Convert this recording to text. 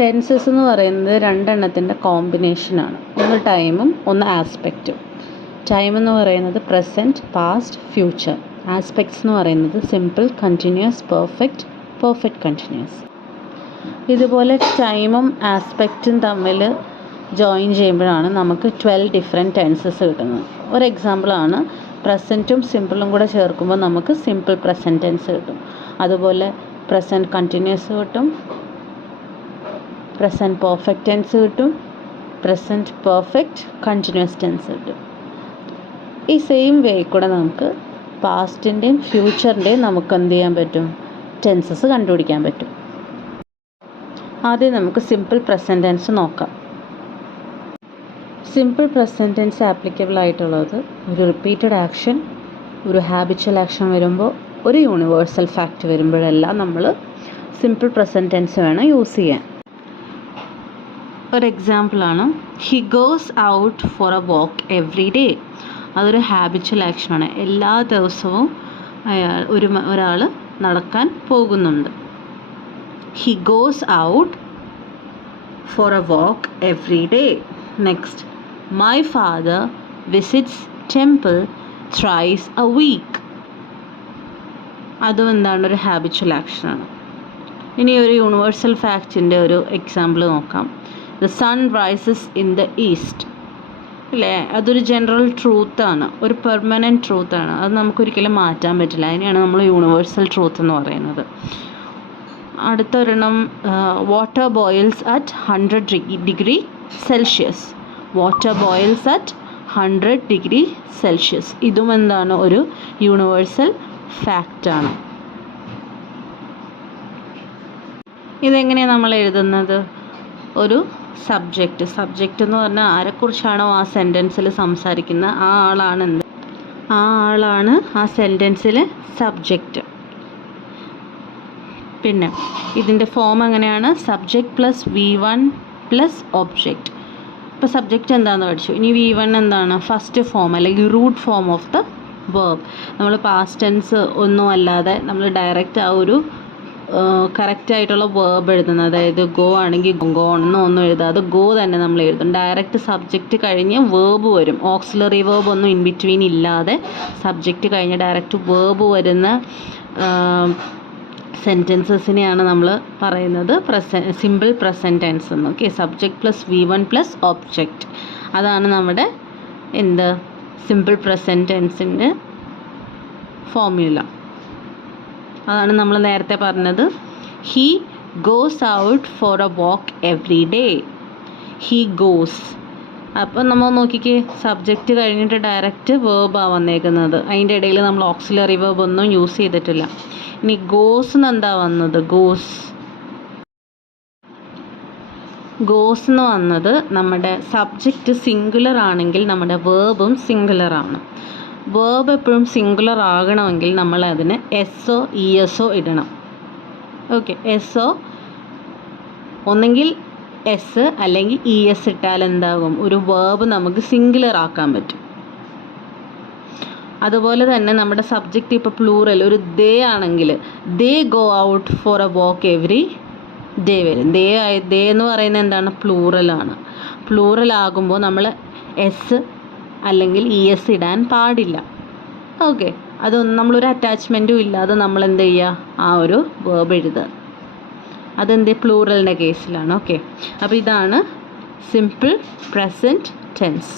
Tenses എന്ന് പറയുന്നത് രണ്ടെണ്ണത്തിൻ്റെ കോമ്പിനേഷനാണ്. ഒന്ന് ടൈമും ഒന്ന് ആസ്പെക്റ്റും. ടൈം എന്ന് പറയുന്നത് പ്രസൻറ്റ്, പാസ്റ്റ്, ഫ്യൂച്ചർ. ആസ്പെക്ട്സ് എന്ന് പറയുന്നത് simple, continuous, perfect, perfect continuous. ഇതുപോലെ ടൈമും ആസ്പെക്റ്റും തമ്മിൽ ജോയിൻ ചെയ്യുമ്പോഴാണ് നമുക്ക് 12 ഡിഫറെൻറ്റ് ടെൻസസ് കിട്ടുന്നത്. ഒരു എക്സാമ്പിളാണ് പ്രസൻറ്റും സിമ്പിളും കൂടെ ചേർക്കുമ്പോൾ നമുക്ക് സിമ്പിൾ പ്രസൻറ്റ് ടെൻസ് കിട്ടും. അതുപോലെ പ്രസൻറ്റ് കണ്ടിന്യൂസ് കിട്ടും, പ്രസൻറ്റ് പെർഫെക്റ്റ് ടെൻസ് കിട്ടും, പ്രസൻറ്റ് പെർഫെക്റ്റ് കണ്ടിന്യൂസ് ടെൻസ് കിട്ടും. ഈ സെയിം വേ കൂടെ നമുക്ക് പാസ്റ്റിൻ്റെയും ഫ്യൂച്ചറിൻ്റെയും നമുക്ക് എന്ത് ചെയ്യാൻ പറ്റും, ടെൻസസ് കണ്ടുപിടിക്കാൻ പറ്റും. ആദ്യം നമുക്ക് സിമ്പിൾ പ്രസൻറ്റ് ടെൻസ് നോക്കാം. സിമ്പിൾ പ്രസൻറ്റ് ടെൻസ് ആപ്ലിക്കബിൾ ആയിട്ടുള്ളത് ഒരു റിപ്പീറ്റഡ് ആക്ഷൻ, ഒരു ഹാബിച്വൽ ആക്ഷൻ വരുമ്പോൾ, ഒരു യൂണിവേഴ്സൽ ഫാക്റ്റ് വരുമ്പോഴെല്ലാം നമ്മൾ സിമ്പിൾ പ്രസൻറ്റ് ടെൻസ് വേണം യൂസ് ചെയ്യാൻ. ഒരു എക്സാമ്പിളാണ് he goes out for a walk every day. അതൊരു ഹാബിച്വൽ ആക്ഷനാണ്. എല്ലാ ദിവസവും ഒരാൾ നടക്കാൻ പോകുന്നുണ്ട്. He goes out for a walk every day. Next, my father visits temple thrice a week. അതും എന്താണ്, ഒരു ഹാബിച്വൽ ആക്ഷനാണ്. ഇനി ഒരു യൂണിവേഴ്സൽ ഫാക്റ്റിൻ്റെ ഒരു എക്സാമ്പിൾ നോക്കാം. The sun rises in the east. അല്ലേ, അതൊരു ജനറൽ ട്രൂത്താണ്, ഒരു പെർമനൻറ്റ് ട്രൂത്താണ്. അത് നമുക്കൊരിക്കലും മാറ്റാൻ പറ്റില്ല. അതിനെയാണ് നമ്മൾ യൂണിവേഴ്സൽ ട്രൂത്ത് എന്ന് പറയുന്നത്. അടുത്തൊരെണ്ണം, water boils at 100 degree Celsius. Water boils at 100 degree Celsius. ഇതും എന്താണ്, ഒരു യൂണിവേഴ്സൽ ഫാക്റ്റാണ്. ഇതെങ്ങനെയാണ് നമ്മൾ എഴുതുന്നത്? ഒരു സബ്ജക്റ്റ് എന്ന് പറഞ്ഞാൽ ആരെക്കുറിച്ചാണോ ആ സെൻറ്റൻസിൽ സംസാരിക്കുന്നത് ആ ആളാണ് ആ സെൻറ്റൻസിൽ സബ്ജക്റ്റ്. പിന്നെ ഇതിൻ്റെ ഫോം എങ്ങനെയാണ്? Subject plus V1 plus object. ഇപ്പോൾ സബ്ജക്റ്റ് എന്താണെന്ന് പഠിച്ചു. ഇനി V1 എന്താണ്? ഫസ്റ്റ് ഫോം അല്ലെങ്കിൽ root form of the verb. നമ്മൾ പാസ്റ്റ് ടെൻസ് ഒന്നും അല്ലാതെ നമ്മൾ ഡയറക്റ്റ് ആ ഒരു കറക്റ്റായിട്ടുള്ള വേർബ് എഴുതുന്നത്. അതായത് ഗോ ആണെങ്കിൽ ഗോ ഒന്നും എഴുതാതെ ഗോ തന്നെ നമ്മൾ എഴുതും. ഡയറക്റ്റ് സബ്ജക്റ്റ് കഴിഞ്ഞ് വേർബ് വരും. ഓക്സിലറി വേർബ് ഒന്നും ഇൻ ബിറ്റ്വീൻ ഇല്ലാതെ സബ്ജക്റ്റ് കഴിഞ്ഞ് ഡയറക്റ്റ് വേർബ് വരുന്ന സെൻറ്റൻസസിനെയാണ് നമ്മൾ പറയുന്നത് സിമ്പിൾ പ്രസൻറ്റ് ടെൻസ് എന്ന്. Okay, subject plus V1 plus object. അതാണ് നമ്മുടെ സിമ്പിൾ പ്രസൻറ്റ് ടെൻസിൻ്റെ ഫോർമുല. അതാണ് നമ്മൾ നേരത്തെ പറഞ്ഞത്. He goes out for a walk every day. He goes. അപ്പോൾ നമ്മൾ നോക്കിക്കേ, സബ്ജക്റ്റ് കഴിഞ്ഞിട്ട് ഡയറക്റ്റ് വേർബാണ് വന്നേക്കുന്നത്. അതിൻ്റെ ഇടയിൽ നമ്മൾ ഓക്സിലറി വേർബ് ഒന്നും യൂസ് ചെയ്തിട്ടില്ല. ഇനി ഗോസ് എന്താ വന്നത്? ഗോസ് എന്ന് വന്നത് നമ്മുടെ സബ്ജക്റ്റ് സിംഗുലർ ആണെങ്കിൽ നമ്മുടെ വേർബും സിംഗുലറാണ്. വേർബ് എപ്പോഴും സിംഗുലർ ആകണമെങ്കിൽ നമ്മൾ അതിന് എസ്ഒ ഇഎസ്ഒ ഇടണം. ഓക്കെ, എസ്ഒ ഒന്നെങ്കിൽ എസ് അല്ലെങ്കിൽ ES ഇട്ടാൽ എന്താകും, ഒരു വേർബ് നമുക്ക് സിംഗുലർ ആക്കാൻ പറ്റും. അതുപോലെ തന്നെ നമ്മുടെ സബ്ജക്റ്റ് ഇപ്പോൾ പ്ലൂറൽ ഒരു ദേ ആണെങ്കിൽ they go out for a walk every day വരും. ദേ എന്ന് പറയുന്നത് എന്താണ്? പ്ലൂറലാണ്. പ്ലൂറൽ ആകുമ്പോൾ നമ്മൾ എസ് അല്ലെങ്കിൽ ES ഇടാൻ പാടില്ല. ഓക്കെ, അതൊന്നും നമ്മളൊരു അറ്റാച്ച്മെൻറ്റും ഇല്ലാതെ നമ്മൾ എന്ത് ചെയ്യുക, ആ ഒരു വേർബ് എഴുതുക. അതെന്ത് പ്ലൂറലിൻ്റെ കേസിലാണ്. ഓക്കെ, അപ്പോൾ ഇതാണ് സിമ്പിൾ പ്രസൻറ്റ് ടെൻസ്.